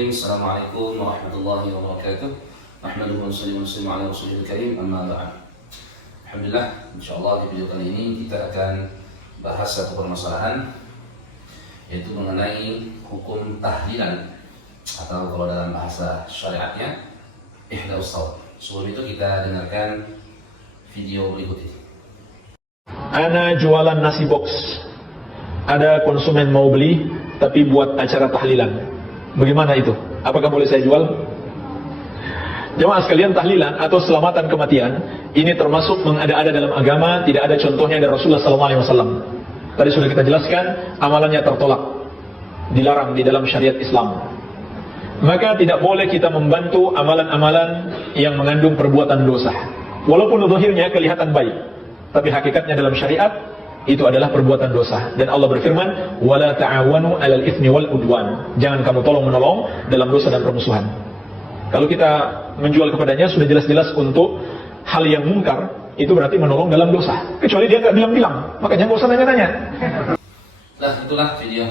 Bismillahirrahmanirrahim. Assalamualaikum warahmatullahi wabarakatuh. Nahmaduhu wa nusalli wa nusallimu ala rasulil karim, amma ba'd. Alhamdulillah, insyaallah di video kali ini kita akan bahas satu permasalahan, yaitu mengenai hukum tahlilan, atau kalau dalam bahasa syariatnya ihda'us shawab. Sebelum itu kita dengarkan video berikut ini. Ana jualan nasi box. Ada konsumen mau beli, tapi buat acara tahlilan. Bagaimana itu? Apakah boleh saya jual? Jemaah sekalian, tahlilan atau selamatan kematian ini termasuk mengada-ada dalam agama. Tidak ada contohnya dari Rasulullah SAW. Tadi sudah kita jelaskan, amalannya tertolak, dilarang di dalam syariat Islam. Maka tidak boleh kita membantu amalan-amalan yang mengandung perbuatan dosa, walaupun zahirnya kelihatan baik, tapi hakikatnya dalam syariat itu adalah perbuatan dosa. Dan Allah berfirman, wala ta'awanu 'alal itsmi wal udwan. Jangan kamu tolong-menolong dalam dosa dan permusuhan. Kalau kita menjual kepadanya sudah jelas-jelas untuk hal yang mungkar, itu berarti menolong dalam dosa. Kecuali dia nggak bilang-bilang, makanya nggak usah nanya-nanya. Nah, itulah video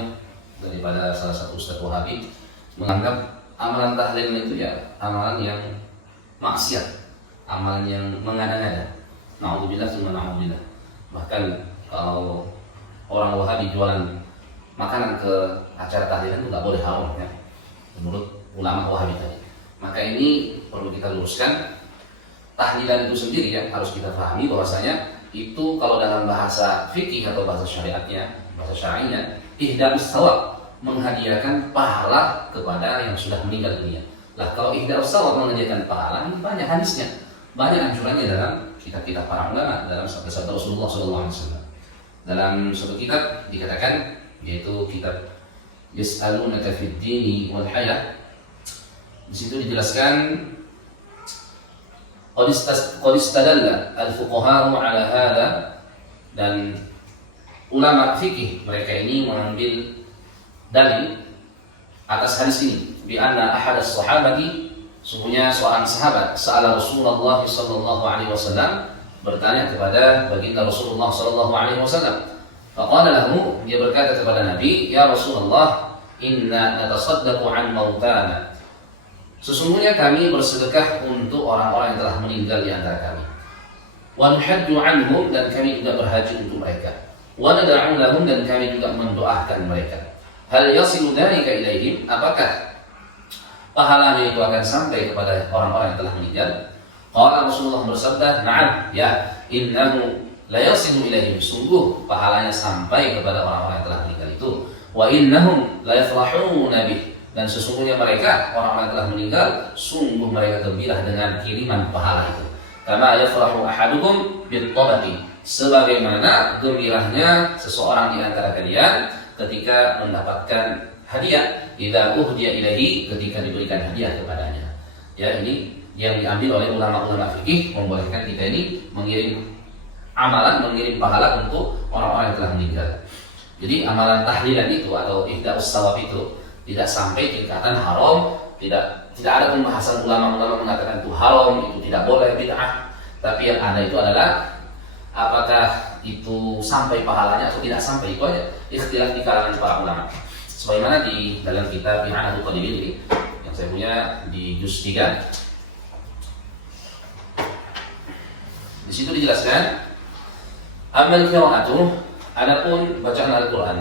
daripada salah satu Ustaz Wahabi menganggap amalan tahlil itu ya amalan yang maksiat, amalan yang mengada-ngada. Na'udzubillah summa na'udzubillah. Bahkan kalau orang Wahabi jualan makanan ke acara tahlilan itu nggak boleh, haram ya, menurut ulama Wahabi tadi. Maka ini perlu kita luruskan. Tahlilan itu sendiri ya harus kita pahami bahwasanya itu kalau dalam bahasa fikih atau bahasa syariatnya, bahasa syar'inya, ihda'us shawab, menghadiahkan pahala kepada yang sudah meninggal dunia. Lah kalau ihda'us shawab menghadiahkan pahala, ini banyak hadisnya, banyak anjurannya dalam kitab-kitab para ulama, dalam sabda-sabda Rasulullah SAW. Dalam suatu kitab dikatakan, yaitu kitab Yas'alunaka fid dini wal hayah. Di situ dijelaskan, qad istadalla al-fuqaha'u 'ala hadha, dan ulama fikih mereka ini mengambil dalil atas hadis ini, bi anna ahadas sahabati, sungguhnya seorang sahabat, sa'ala Rasulullah sallallahu alaihi wasallam, bertanya kepada baginda Rasulullah sallallahu alaihi wasallam. Faqala lahu, dia berkata kepada Nabi, ya Rasulullah, inna natasaddaqu an mautana. Sesungguhnya kami bersedekah untuk orang-orang yang telah meninggal di antara kami. Wa nuhaddu anhum, dan kami juga berhaji untuk mereka. Wa nad'u lahum, dan kami juga mendoakan mereka. Hal yasilu dzalika ilaihim, apakah pahalanya itu akan sampai kepada orang-orang yang telah meninggal? Qala, Rasulullah bersabda, na'am, ya, innahu la yasilu ilaihim, sungguh pahalanya sampai kepada orang-orang yang telah meninggal itu. Wa innahum la yafrahuna bih, dan sesungguhnya mereka, orang-orang yang telah meninggal, sungguh mereka gembira dengan kiriman pahala itu. Kama yafrahu ahadukum bit tabaqi, sebagaimana gembiranya seseorang di antara kalian ketika mendapatkan hadiah, idza uhdiya ilaihi, ketika diberikan hadiah kepadanya. Ya, ini yang diambil oleh ulama-ulama fikih, membolehkan kita ini mengirim amalan, mengirim pahala untuk orang-orang yang telah meninggal. Jadi amalan tahlilan itu atau ihda'us shawab itu tidak sampai tingkatan haram, tidak ada pembahasan ulama-ulama mengatakan itu haram, itu tidak boleh, bid'ah. Tapi yang ada itu adalah apakah itu sampai pahalanya atau tidak sampai, itu aja ikhtilaf di kalangan para ulama. Sebagaimana di dalam kitab I'anatul Talibin ini yang saya punya di juz 3, di situ dijelaskan, amal qira'atu, adapun bacaan Al-Qur'an.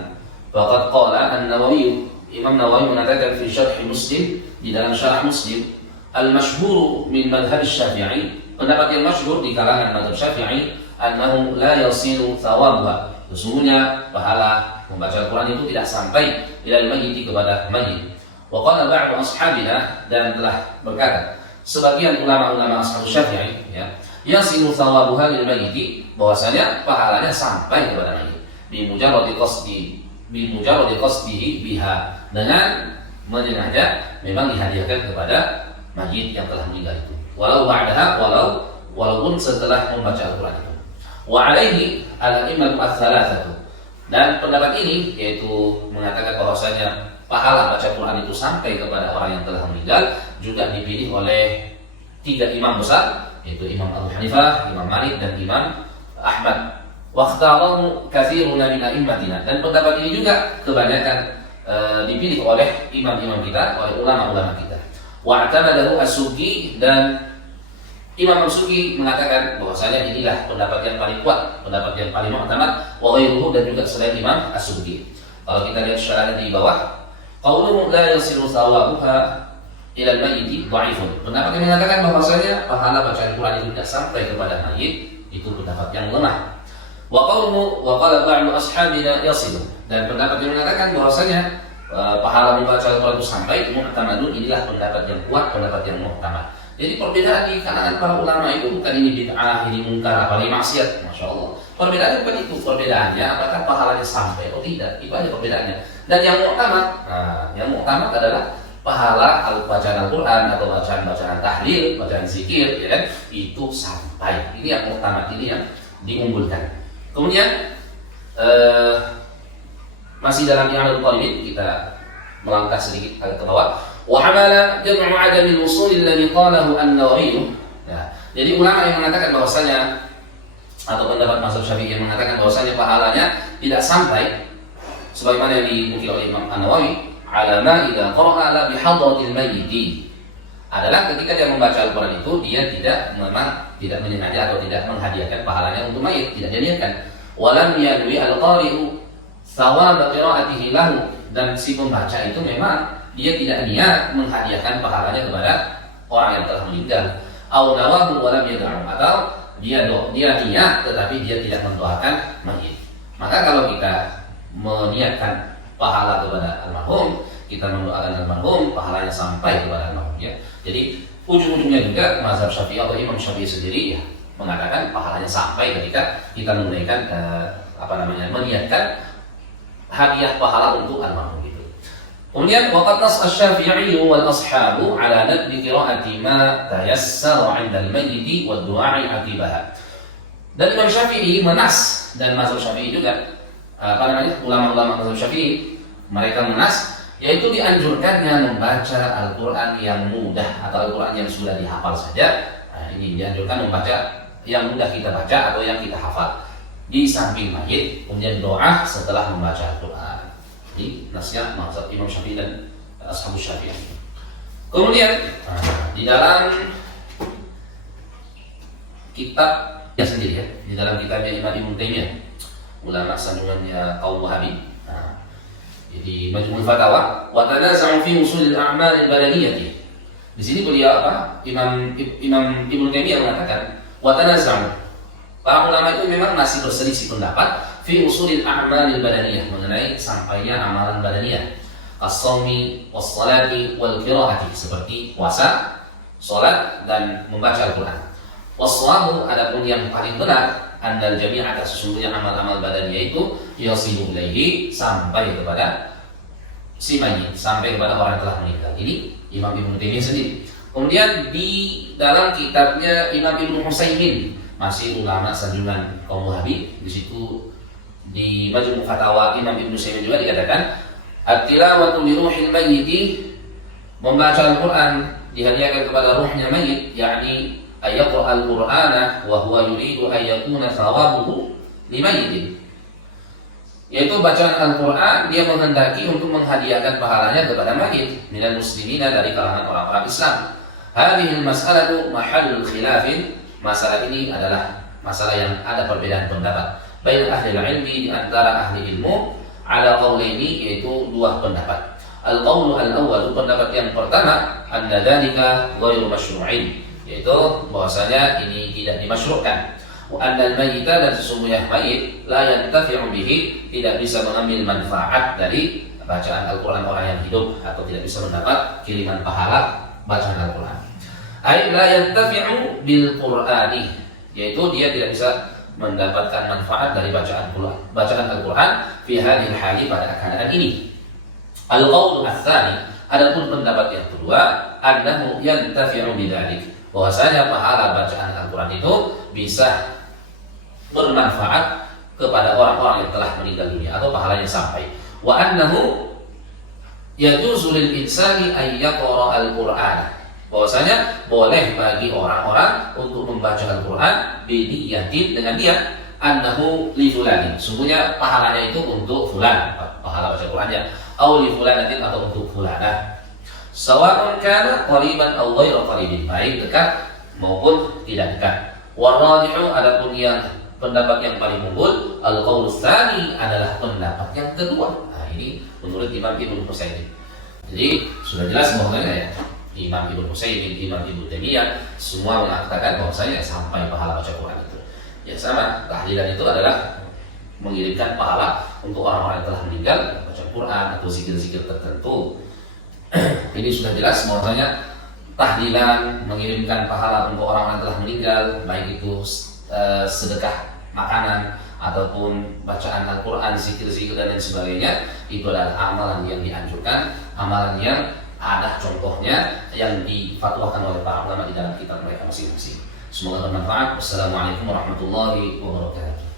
Faqad qala An-Nawawi, Imam Nawawi mengatakan fi syarh Muslim, di dalam syarah Muslim, al-masyhur min madhhab Syafi'i, pendapat yang masyhur di kalangan mazhab Syafi'i, annahu la yasilu thawabuha, sesungguhnya pahala membaca Al-Qur'an itu tidak sampai ilal mayyit, kepada mayyit. Wa qala ba'du ashabina, dan telah berkata sebagian ulama-ulama ashab Syafi'i, ya, yasilu thawabuha lil mayyit, bahwasanya pahalanya sampai kepada mayyit, bi mujarradi qasdihi biha, dengan menyengaja memang dihadiahkan kepada mayyit yang telah meninggal itu, walau ba'daha, walaupun setelah membaca Al-Qur'an itu. Wa alaihi al-a'immatu ats-tsalatsatu, dan pendapat ini yaitu mengatakan bahwasanya pahala baca Quran itu sampai kepada orang yang telah meninggal juga dipilih oleh 3 imam besar, yaitu Imam Abu Hanifah, Imam Malik, dan Imam Ahmad. Waqtarahu katsirun min a'immatina, dan pendapat ini juga kebanyakan dipilih oleh imam-imam kita, oleh ulama-ulama kita. Wa'tamadahu as-Subki, dan Imam As-Subki mengatakan bahwasanya inilah pendapat yang paling kuat, pendapat yang paling mu'tamad, wa ghairuhu, dan juga selain Imam As-Subki. Kalau kita lihat syarahnya di bawah, qauluhu la yasiru thawabuha ila al-mayyit dha'ifun. Pendapat yang mengatakan bahwasanya pahala bacaan Quran itu tidak sampai kepada mayit, itu pendapat yang lemah. Wa qauluhu wa qala ba'du ashabina yasilu, dan pendapat yang mengatakan bahwasanya pahala membaca Al-Quran itu sampai, mu'tamadun, inilah pendapat yang kuat, pendapat yang mu'tamad. Jadi perbedaan di kalangan para ulama itu bukan ini bid'ah, ini mungkar, apalagi maksiat, masya Allah. Perbedaannya bukan itu, perbedaannya apakah pahalanya sampai atau tidak, itu aja perbedaannya. Dan yang mu'tamad adalah pahala bacaan Al-Quran atau bacaan tahlil, bacaan zikir, ya kan? Itu sampai. Ini yang mu'tamad, ini yang diunggulkan. Kemudian masih dalam I'adul Talibin, kita melangkah sedikit agak ke bawah. Wa hamala jam'u 'adami al-wusul alladhi qalahu an-Nawawi. Ya, jadi ulama yang mengatakan bahwasanya, atau pendapat mazhab Syafi'i yang mengatakan bahwasanya pahalanya tidak sampai sebagaimana yang dinukil oleh Imam An-Nawawi, ala ma idza qara'a la bi hadratil mayyit, adalah ketika dia membaca Al-Quran itu dia memang tidak menyengaja atau tidak menghadiahkan pahalanya untuk mayit, tidak diniatkan. Walam yanwi al-qari'u thawab qira'atihi lahu, dan si pembaca itu memang dia tidak niat menghadiahkan pahalanya kepada orang yang telah meninggal. Au nawahu walam yad'u, atau dia niat tetapi dia tidak mendoakan mayit. Maka kalau kita meniatkan pahala kepada almarhum, kita mendoakan almarhum, pahalanya sampai kepada almarhum, ya. Jadi ujung-ujungnya juga mazhab Syafi'i atau Imam Syafi'i sendiri ya mengatakan pahalanya sampai ketika kita menunaikan meniatkan hadiah pahala untuk almarhum gitu. Kemudian waqad nas asy-Syafi'i wal ashabu ala nadbi qira'ati ma tayassara 'inda al-mayyit wa du'a'i 'aqibaha. Dan Imam Syafi'i menas, dan mazhab Syafi'i juga ulama-ulama mazhab Syafi'i mereka menas, yaitu dianjurkannya membaca Al-Quran yang mudah atau Al-Quran yang sudah dihafal saja. Nah, ini dianjurkan membaca yang mudah kita baca atau yang kita hafal di samping mayit, kemudian doa setelah membaca Al-Quran. Ini nasnya mazhab Imam Syafi'i dan Ashabus Syafi'i. Kemudian di dalam kitabnya sendiri, ya, di dalam kitabnya Imam Ibnu Taimiyah, ulama sanjungannya kaum Wahabi. Jadi Majmu'ul Fatawa, wa tanaza'u fi usulil a'mal al-badaniyah. Di sini beliau Imam Ibnu Taimiyah mengatakan, wa tanaza'u, para ulama itu memang masih berselisih pendapat fi usulil a'mal al-badaniyah, mengenai sampainya amalan badaniyah, as-shaumi was-salati wal-qira'ati, seperti puasa, salat, dan membaca Al-Qur'an. Was-shawabu, adapun yang paling benar, andal jami'ata, sesungguhnya amal-amal badaniyah itu yasilu ilaihi, sampai kepada si mayit, sampai kepada orang yang telah meninggal. Ini Imam Ibnu Taimiyah sendiri. Kemudian di dalam kitabnya Imam Ibnu Utsaimin, masih ulama sanjungan kaum Wahabi, di situ di Majmu' Fatawa Imam Ibnu Utsaimin juga dikatakan, at-tilawatu li ruhil mayyit, membaca Al-Qur'an dihadiahkan kepada ruhnya mayit, yakni ayaqra al-Qur'ana wa huwa yuridu an yakuna thawabuhu limayyitin, yaitu bacaan Al-Quran dia menghendaki untuk menghadiahkan pahalanya kepada mayit minal muslimina, dari kalangan orang-orang Islam. Hadhil mas'alatu mahallul khilafin, masalah ini adalah masalah yang ada perbedaan pendapat bain ahli ilmi, di antara ahli ilmu, ala qaulaini, yaitu dua pendapat. Al-qaulu al-awwal, pendapat yang pertama, anna dzalika ghairu masyru'in, yaitu bahwasanya ini tidak dimasyru'kan. Wa annal mayyita, dan sesungguhnya mayit, la yantafi'u bihi, tidak bisa mengambil manfaat dari bacaan Al-Quran orang yang hidup, atau tidak bisa mendapat kiriman pahala bacaan Al-Quran. Ai la yantafi'u bil Qur'ani, yaitu dia tidak bisa mendapatkan manfaat dari bacaan Al-Quran fi hadhil hali, pada keadaan ini. Al-qaulu ats-tsani, adapun pendapat yang kedua, annahu yantafi'u bidzalik, bahwasanya pahala bacaan Al-Quran itu bisa bermanfaat kepada orang-orang yang telah meninggal dunia, atau pahalanya sampai. Wa annahu yajuzu lil insani an yaqra al-Qur'an, bahwasanya boleh bagi orang-orang untuk membaca Al-Quran biniyatin, dengan niat, annahu li fulanin, sungguhnya pahalanya itu untuk fulan, pahala baca Al-Qurannya, Au li fulanatin, atau untuk fulanah. Sawa'un kana qariban aw ghairu qaribin, baik dekat maupun tidak dekat. Waradihu, adapun yang pendapat yang paling unggul, al-qaul tsani, adalah pendapat yang kedua. Nah, ini menurut Imam Ibnu Utsaimin. Jadi sudah jelas bahwasanya ya, Imam Ibnu Utsaimin, Imam Ibnu Taimiyah semua mengatakan bahwasanya sampai pahala baca Quran itu. Ya sama, tahlilan itu adalah mengirimkan pahala untuk orang-orang yang telah meninggal baca Quran atau zikir-zikir tertentu. Ini sudah jelas bahwasanya tahlilan mengirimkan pahala untuk orang yang telah meninggal, baik itu sedekah makanan ataupun bacaan Al-Quran, zikir-zikir dan lain sebagainya, itu adalah amalan yang dianjurkan, amalan yang ada contohnya yang difatwakan oleh para ulama di dalam kitab mereka masing-masing. Semoga bermanfaat. Wassalamualaikum warahmatullahi wabarakatuh.